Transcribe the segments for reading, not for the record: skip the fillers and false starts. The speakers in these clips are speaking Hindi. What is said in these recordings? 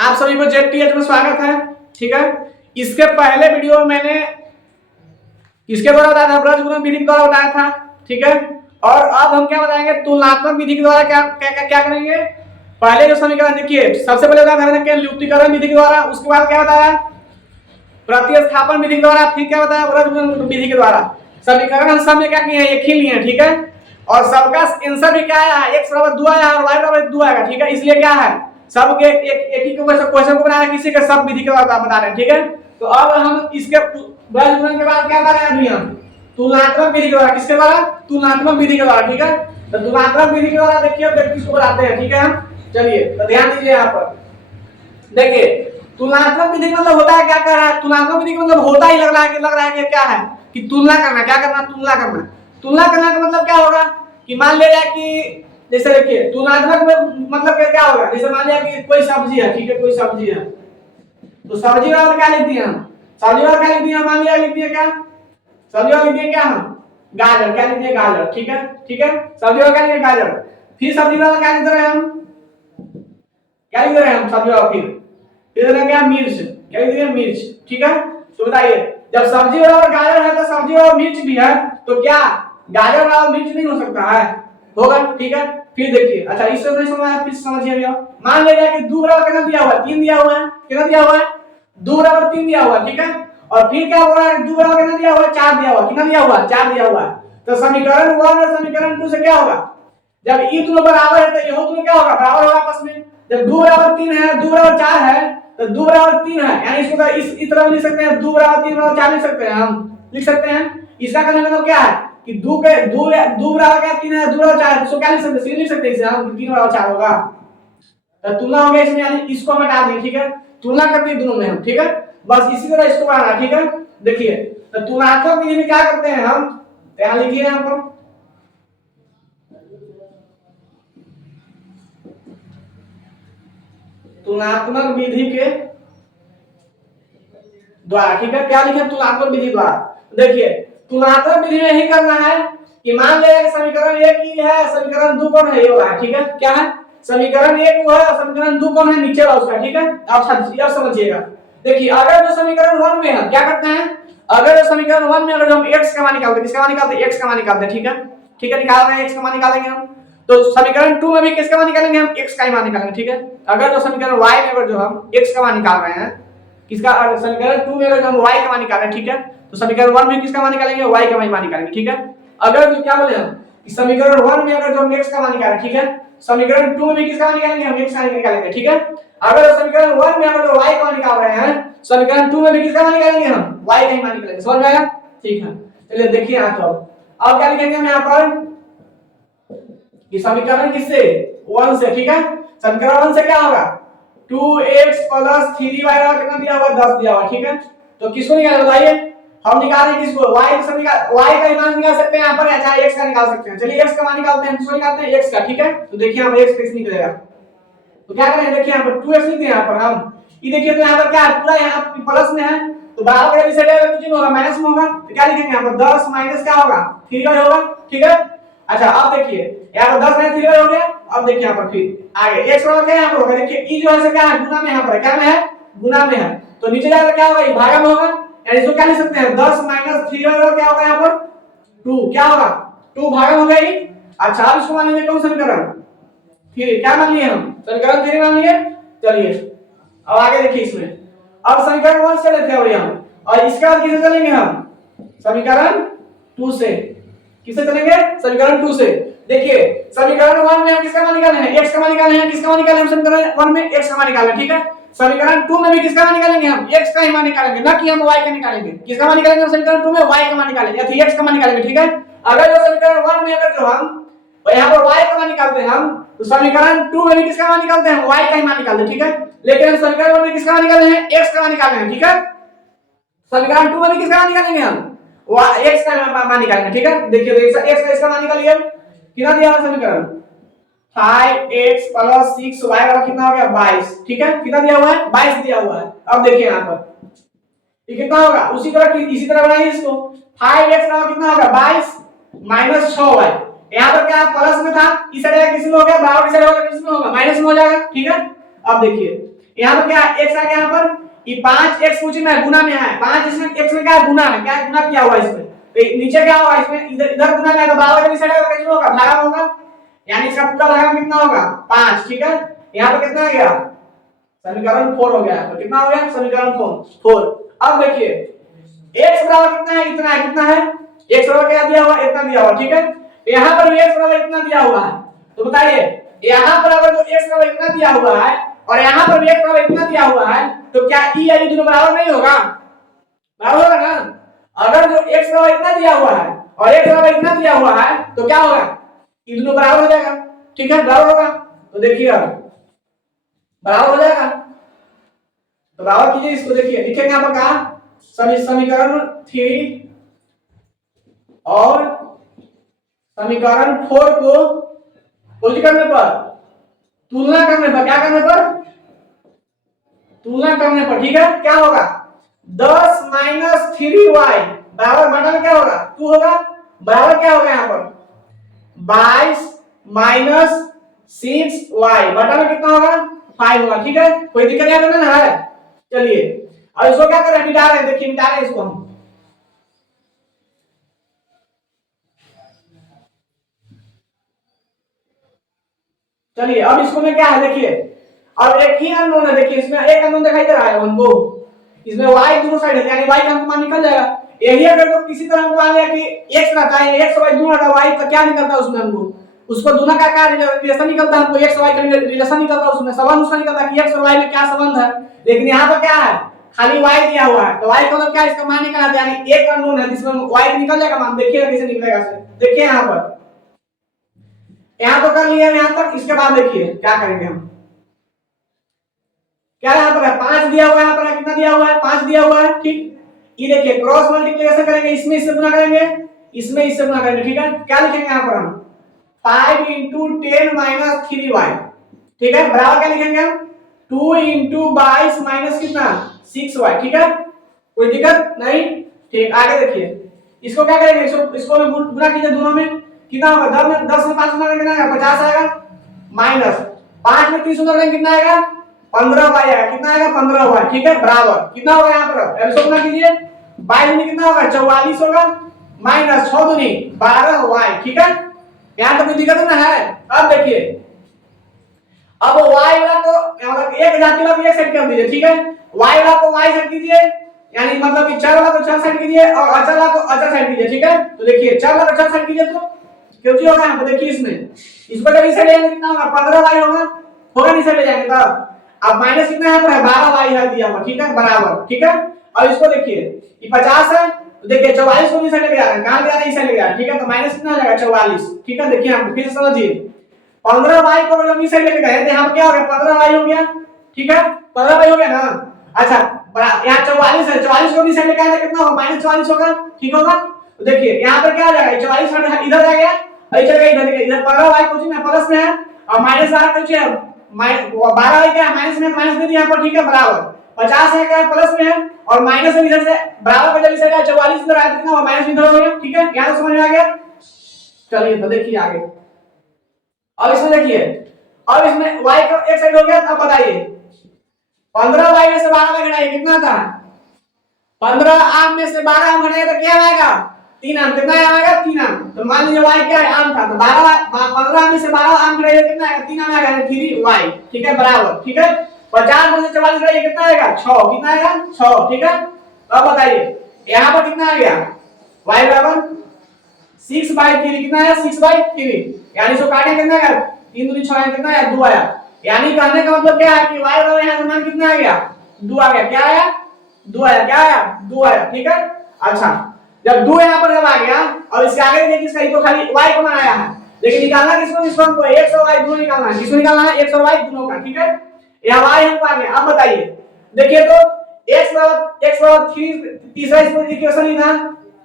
आप सभी को ZTH में स्वागत है। ठीक है, इसके पहले वीडियो में मैंने किसके द्वारा बताया था, ब्रजगुणन विधि के द्वारा बताया था। ठीक है, और अब हम क्या बताएंगे, तुलनात्मक विधि के द्वारा क्या क्या क्या करेंगे। पहले जो समीकरण देखिए, सबसे पहले बताया था लुप्तीकरण विधि के द्वारा, उसके बाद क्या बताया प्रतिस्थापन विधि के द्वारा, फिर क्या बताया ब्रजगुणन विधि के द्वारा। समीकरण हम सब में क्या किए हैं, एक ही लिए हैं। ठीक है, और सबका आंसर भी क्या आया, x बराबर 2 आया और y बराबर 2 आएगा। ठीक है, इसलिए क्या है, सब के एक ही क्वेश्चन को बना रहे हैं, किसी के सब विधि के द्वारा बता रहे हैं। ठीक है, तो अब हम इसके ब्रजगुणन के बाद क्या कर रहे हैं, अभी हम तुलनात्मक विधि के द्वारा, किसके द्वारा, तुलनात्मक विधि के द्वारा। ठीक है, तो तुलनात्मक विधि के द्वारा देखिए अब किसको बताते हैं। ठीक है, हम चलिए तो ध्यान दीजिए यहाँ पर देखिए, तुलनात्मक विधि मतलब होता है क्या कर रहा है, तुलनात्मक विधि का मतलब होता ही लग रहा है कि क्या है कि तुलना करना, क्या करना, तुलना करना। तुलना करना का मतलब क्या होगा कि मान लिया कि जैसे देखिए तुलनात्मक में मतलब क्या होगा, जैसे मान लिया कि कोई सब्जी है। ठीक है, कोई सब्जी है तो सब्जी वाला क्या लिख दिया हम, सब्जी वाला क्या लिख दिया, मान लिया लिख दिया क्या, सब्जी वाला लिख दिया क्या हम गाजर, क्या लिख दिया गाजर। ठीक है, ठीक है, सब्जी वाला क्या लिख दिया गाजर, फिर सब्जी वाला क्या लिख रहे हैं हम, क्या लिख रहे हैं हम सब्जी वाला, फिर क्या मिर्च, क्या लिख दिया मिर्च। ठीक है, तो बताइए जब सब्जी और गाजर है तो सब्जी और मिर्च भी है, तो क्या गाजर और मिर्च नहीं हो सकता है, होगा। ठीक है, फिर देखिए, अच्छा इससे नहीं समझ आया, फिर समझिए भैया। मान लीजिए कि 2 बराबर कितना दिया हुआ है, 3 दिया हुआ है, कितना दिया हुआ है 2 बराबर 3 दिया हुआ है। ठीक है, और फिर क्या हो रहा है, 2 बराबर कितना दिया हुआ है 4 दिया हुआ है, कितना दिया हुआ है 4 दिया हुआ है। तो समीकरण 1 और समीकरण 2 से क्या होगा, जब ये दोनों बराबर है तो ये दोनों क्या होगा, बराबर होगा आपस में। जब 2 बराबर 3 है, 2 बराबर 4 है, तो 2 बराबर 3 है, यानी इसको इस तरह लिख सकते हैं, 2 बराबर 3 बराबर 4 लिख सकते हैं, हम लिख सकते हैं। इसका कहने का मतलब क्या है कि 2 बराबर क्या 3 है, 2 बराबर 4 है, तो क्या लिख सकते हैं, सीधे लिख सकते हैं इसे हम, 3 बराबर 4 होगा। तो तुलना हो गया इसमें, यानी इसको हम हटा देंगे। ठीक है, तुलना करते हैं दोनों में हम। ठीक है, बस इसी तरह इसको बनाना। ठीक है, देखिए तो तुलनात्मक विधि में क्या करते हैं हम, यहां लिखिए यहां पर तुलनात्मक विधि के द्वारा। ठीक है, क्या लिखे, तुलनात्मक विधि द्वारा। देखिए तुलनात्मक विधि में यही करना है कि मान लिया कि समीकरण 1 ही है, समीकरण 2 कौन है, ये वाला है। ठीक है, क्या है, समीकरण 1 वो है और समीकरण 2 कौन है, नीचे वाला उसका। ठीक है, आप समझिएगा। देखिए अगर जो समीकरण 1 में है क्या करते हैं, अगर जो समीकरण 1 में अगर हम x का मान निकालते हैं, किसका मान निकालते हैं, x का मान निकालते हैं। ठीक है, ठीक है, निकाल रहे हैं, x का मान निकालेंगे हम, तो समीकरण 2 में भी किसका मान निकालेंगे हम, x का ही मान निकालेंगे। ठीक है, अगर जो समीकरण y में अगर जो हम x का मान निकाल रहे हैं, किसका, समीकरण 2 में अगर हम y का मान निकाल रहे हैं, ठीक है, तो समीकरण 1 में किसका मान निकालेंगे, y का मान निकालेंगे। ठीक है, अगर जो क्या बोले हम कि समीकरण 1 में अगर जो हम x का मान निकाल रहे हैं, ठीक है, समीकरण 2 में भी किसका मान निकालेंगे, हम x का मान निकालेंगे। ठीक है, अगर समीकरण 1 में अगर जो y का मान निकाल रहे हैं, समीकरण 2 में भी किसका मान निकालेंगे, हम y का ही मान निकालेंगे। समझ में आया, ठीक है, चलिए देखिए यहां तो अब क्या लिखेंगे हम यहां पर कि समीकरण किससे, 1 से। ठीक है, समीकरण 1 से क्या होगा, 2x + 3y का कितना दिया हुआ, 10 दिया हुआ। ठीक है, तो किसको निकालें बताइए, हम निकाल रहे हैं किसको, y का ही मान निकाल सकते हैं यहां पर, चाहे x का निकाल सकते हैं। चलिए x का मान निकालते हैं, किसको निकालते हैं, x का। ठीक है, तो देखिए हम x कैसे निकलेगा, तो क्या करें, देखिए यहां पर 2x लिख दें यहां पर हम, ये देखिए तो यहां पर क्या है, पूरा यहां प्लस में है, तो बराबर का रिजल्ट आएगा कुछ नहीं होगा, माइनस में होगा, तो क्या लिखेंगे यहां पर 10 माइनस क्या होगा 3y होगा। ठीक है, अच्छा अब देखिए यहां पर 10 माइनस 3y हो गया। अब देखिए यहां पर फिर आगे x बराबर क्या यहां पर होगा, देखिए ई जो है क्या है, गुना में, यहां पर क्या में है, गुना में है, तो नीचे जाकर क्या होगा, ये भागा में होगा, यानी इसको क्या लिख सकते हैं, 10 माइनस 3y होगा, क्या होगा यहां पर 2, क्या होगा 2 भागा में होगा ये। अच्छा अब इसको मान लीजिए कौन समीकरण, फिर क्या मान लिए हम, समीकरण 3 मान लिए। चलिए अब आगे देखिए इसमें, अब समीकरण 1 से लेते हैं हम, और इसके बाद किससे चलेंगे हम, समीकरण 2 से, किससे चलेंगे, समीकरण 2 से। देखिए समीकरण 1 में हम किसका मान निकाले हैं, x का मान निकाले हैं, किसका मान निकाले हम समीकरण 1 में x का मान निकाले। ठीक है, समीकरण 2 में भी किसका मान निकालेंगे हम, x का ही मान निकालेंगे, ना कि हम y का निकालेंगे। किसका मान निकालेंगे हम समीकरण 2 में, y का मान निकालेंगे या फिर x का मान निकालेंगे। ठीक है, अगर जो समीकरण 1 में अगर जो हम और यहाँ पर y का मान निकालते हैं हम, तो समीकरण 2 में भी किसका मान निकालते हैं, y का ही मान निकालते हैं। ठीक है, लेकिन हम समीकरण 1 में किसका मान निकाले हैं, x का मान निकाले हैं। ठीक है, समीकरण 2 में भी किसका मान निकालेंगे हम, x का मान निकालेंगे। ठीक है, देखिए x का इसका मान निकालिए, कितना दिया है समीकरण 5x + 6y का कितना हो गया 22। ठीक है, कितना दिया हुआ है 22 दिया हुआ है। अब देखिए यहां पर ये कितना होगा, उसी तरह बनाइए इसको, 5x का कितना होगा 22 - 6y, यहां पर क्या प्लस में था, इस साइड किसी में हो गया, बराबर की साइड होगा किसी में होगा, माइनस में हो जाएगा। ठीक है, अब देखिए यहाँ पर क्या x आ गया यहाँ पर कि 5x पूछे में गुना में है 5 इसमें x में क्या है गुना है, क्या है गुना किया हुआ है इसमें, तो नीचे क्या होगा इसमें इधर इधर गुना में है तो बराबर का साइड कैसे होगा भागा होगा, यानी इसका पूरा भागा कितना होगा 5। ठीक है, यहाँ पर कितना आ गया समीकरण 4 हो गया, तो कितना हो गया समीकरण 4। अब देखिए x बराबर कितना है इतना है, कितना है x बराबर क्या दिया हुआ इतना दिया हुआ। ठीक है, यहाँ पर भी x बराबर इतना दिया हुआ है, तो बताइए यहाँ पर अगर जो x बराबर इतना दिया हुआ है और यहाँ पर भी x बराबर इतना दिया हुआ है तो क्या e और e दोनों बराबर नहीं होगा, बराबर होगा ना। अगर जो x बराबर इतना दिया हुआ है और x बराबर इतना दिया हुआ है तो क्या होगा e दोनों बराबर हो जाएगा। ठीक है, बराबर होगा, तो देखिए बराबर हो जाएगा, तो बराबर कीजिए इसको, देखिए लिखेंगे यहाँ पर कहा समीकरण 3 और समीकरण 4 को कुछ करने पर तुलना करने पर क्या करने पर तुलना करने पर, ठीक है, क्या होगा 10 - 3y बराबर बटा में क्या होगा 2 होगा, बराबर क्या होगा यहाँ पर 22 - 6y बटा में कितना होगा 5 होगा। ठीक है, कोई दिक्कत यहाँ तो नहीं है। चलिए अब इसको क्या कर रहे हैं मिटा रहे हैं, देखिए मिटा रहे हैं इसको हम। चलिए अब इसको में क्या है देखिए, अब एक ही अननोन है, देखिए इसमें एक अननोन दिखाई दे रहा है हमको, इसमें y दोनों साइड है यानी y का हमको मान निकल जाएगा। यही अगर तो किसी तरह हमको मान लिया कि x रहता है x y दोनों रहता है y का क्या निकलता है उसमें हमको उसको दोनों का क्या रिलेशन निकलता है, हमको x y का रिलेशन निकलता है, उसमें संबंध उसका निकलता है कि x और y में क्या संबंध है। लेकिन यहाँ पर क्या है खाली y दिया हुआ है, तो y का मतलब क्या इसका मान निकलना है, यानी एक अननोन है जिसमें y निकल जाएगा मान। देखिए कैसे निकलेगा, देखिए यहाँ पर यहाँ तो कर लिया यहाँ तक, इसके बाद देखिए क्या करेंगे हम, क्या यहाँ पर है 5 दिया हुआ है, यहाँ पर कितना दिया हुआ है 5 दिया हुआ है। ठीक, ये देखिए क्रॉस मल्टीप्लिकेशन करेंगे, इसमें इससे गुना करेंगे, इसमें इससे गुना करेंगे। ठीक है, क्या लिखेंगे यहाँ पर हम 5 × 10 - 3y। ठीक है, बराबर क्या लिखेंगे हम 2 × 22 माइनस कितना 6y। ठीक है, कोई दिक्कत नहीं। ठीक, आगे देखिए इसको क्या करेंगे, इसको गुना कीजिए दोनों में, कितना होगा 10 में 5 गुना करेंगे कितना आएगा 50 आएगा, माइनस 5 में 30 गुना करेंगे कितना आएगा 15y आएगा, कितना आएगा 15y। ठीक है, बराबर कितना होगा यहाँ पर अब इसको गुना कीजिए 22 में कितना होगा 44 होगा, माइनस 6 दूनी 12y। ठीक है, यहाँ तो कोई दिक्कत ना है। अब देखिए अब y वाला को मतलब एक जाति वाला एक सेट कर दीजिए। ठीक है, y वाला को y सेट कीजिए, यानी मतलब कि चर वाला को चर सेट कीजिए और अचर वाला को अचर सेट कीजिए। ठीक है, तो देखिए चर वाला को चर सेट कीजिए तो क्योंकि होगा यहाँ पे देखिए इसमें इसको जब इसे ले जाएंगे कितना होगा 15y होगा नहीं से ले जाएंगे तब। अब माइनस कितना यहाँ पर है 12y है दिया हुआ। ठीक है, बराबर। ठीक है, अब इसको देखिए ये 50 है तो देखिए 44 को भी साइड ले जा रहे हैं, कहां ले जा रहे हैं इस साइड ले जा रहे हैं। ठीक है, तो माइनस कितना हो जाएगा 44। ठीक है, देखिए आप फिर से समझिए 15y को अगर इस साइड लेके गए तो यहाँ पे क्या हो गया 15y हो गया। ठीक है, 15y हो गया ना। अच्छा यहाँ 44 है, 44 को भी साइड लेके आए तो कितना होगा -44 होगा। ठीक होगा, तो देखिए यहाँ पर क्या हो जाएगा 44 इधर आ गया, इधर गया इधर देखिए इधर 15y कुछ में प्लस में है और -12 कुछ है 12 है क्या माइनस में माइनस दे दिया यहाँ पर। ठीक है, बराबर 50 है क्या प्लस में है और माइनस में इधर से बराबर का जब इधर आया 44 इधर आया कितना हुआ माइनस इधर हो गया। ठीक है, यहां समझ में आ गया। चलिए तो देखिए आगे, अब इसमें देखिए अब इसमें y का एक साइड हो गया। अब बताइए 15y में से 12 घटाइए कितना था 15 आम में से 12 आम घटाइए तो क्या आएगा 3 आम। कितना आएगा 3 आम। तो मान लीजिए y क्या है आम था तो 15 में से 12 आम घटाइए कितना आएगा 3 आम आएगा 3y। ठीक है, बराबर। ठीक है, 50 में से 44 घटाइए कितना आएगा 6। कितना आएगा 6। ठीक है, अब बताइए यहाँ पर कितना आ गया y बराबर 6/3 कितना है 6/3, यानी इसको काटे कितना आएगा 3 दूनी 6 कितना आया 2 आया। यानी कहने का मतलब क्या है कि y बराबर यहाँ मान कितना आ गया 2 आ गया। क्या आया 2 आया, क्या आया 2 आया। ठीक है, अच्छा जब 2 यहाँ पर जब आ गया और इसके आगे देखिए इसका तो खाली y को बनाया है, लेकिन निकालना किसको इसको हमको x और y दोनों निकालना है। किसको निकालना है x और y दोनों का। ठीक है, यहाँ y हमको आ गया। अब बताइए देखिए तो x बराबर 3 तीसरा इक्वेशन ही था,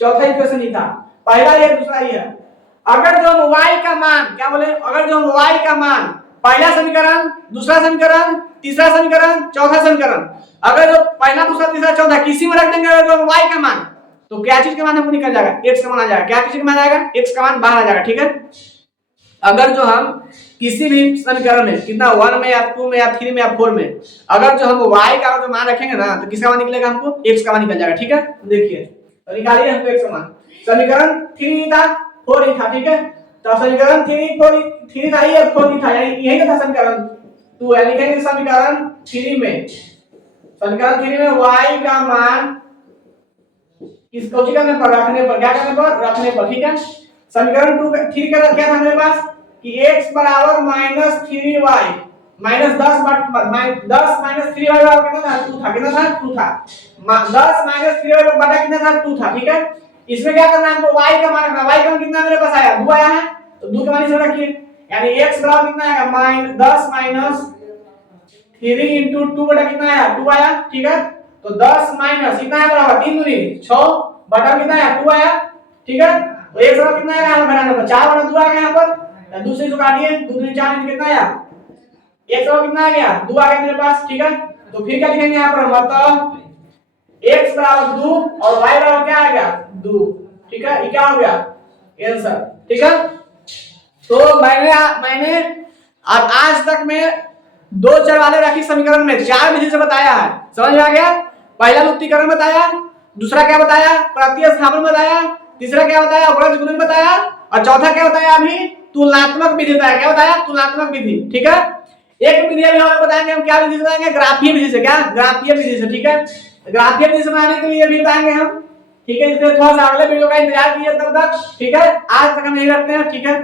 चौथा इक्वेशन ही था, पहला ये दूसरा ही है। अगर जो हम y का मान क्या बोले अगर जो हम y का मान पहला समीकरण दूसरा समीकरण तीसरा समीकरण चौथा समीकरण अगर जो पहला दूसरा तीसरा चौथा किसी में रख देंगे अगर जो y का मान तो क्या चीज का मान हमको निकल जाएगा x का मान आ जाएगा। क्या चीज का मान आएगा x का मान बाहर आ जाएगा। ठीक है, अगर जो हम किसी भी समीकरण में कितना 1 में या 2 में या 3 में या 4 में अगर जो हम y का जो मान रखेंगे ना तो किसका मान निकलेगा हमको x का मान निकल जाएगा। ठीक है, देखिए तो निकालिए हमको x का मान। समीकरण 3 था 4 ही था। ठीक है, तो समीकरण 3 था ये 4 ही था, यानी यही था समीकरण 2। यानी लिखेंगे समीकरण 3 में y का मान इसको करने पर रखने पर क्या करने पर रखने पर। ठीक है, समीकरण 3 का क्या था हमारे पास कि x बराबर -3y -10 10 -3y बराबर कितना था 2 था। कितना था 2 था 10 -3y बटा कितना था 2 था। ठीक है, इसमें क्या करना है हमको y का मान रखना। y का मान कितना मेरे पास आया 2 आया है, तो 2 का मान इसमें रखिए, यानी x बराबर कितना आएगा 10 3 into 2 बटा कितना आया 2 आया। ठीक है, तो 10 माइनस कितना है बराबर 3 दूनी 6 बटा कितना आया 2 आया। ठीक है, तो एक बराबर कितना आएगा हमें बनाने पर 4 बटा 2 आ गया यहाँ पर, दूसरे से काटिए 2 दूनी 4 कितना आया एक बराबर कितना आ गया 2 आ गया मेरे पास। ठीक है, तो फिर क्या लिखेंगे यहाँ पर मतलब x बराबर 2 और y बराबर क्या आ गया 2। ठीक है, ये क्या हो गया आंसर। ठीक है, तो मैंने अब आज तक में 2 चर वाले रैखिक समीकरण में 4 विधि से बताया है। समझ में आ गया? पहला लुप्तीकरण बताया, दूसरा क्या बताया प्रतिस्थापन बताया, तीसरा क्या बताया अपवर्ग गुणन बताया, और चौथा क्या बताया अभी तुलनात्मक विधि बताया। क्या बताया तुलनात्मक विधि। ठीक है, एक विधि अभी हम बताएंगे, हम क्या विधि से बताएंगे ग्राफीय विधि से। क्या ग्राफीय विधि से। ठीक है, ग्राफीय विधि से बनाने के लिए भी बताएंगे हम। ठीक है, इसलिए थोड़ा सा अगले वीडियो का इंतजार कीजिए तब तक। ठीक है, आज तक हम यही रखते हैं। ठीक है।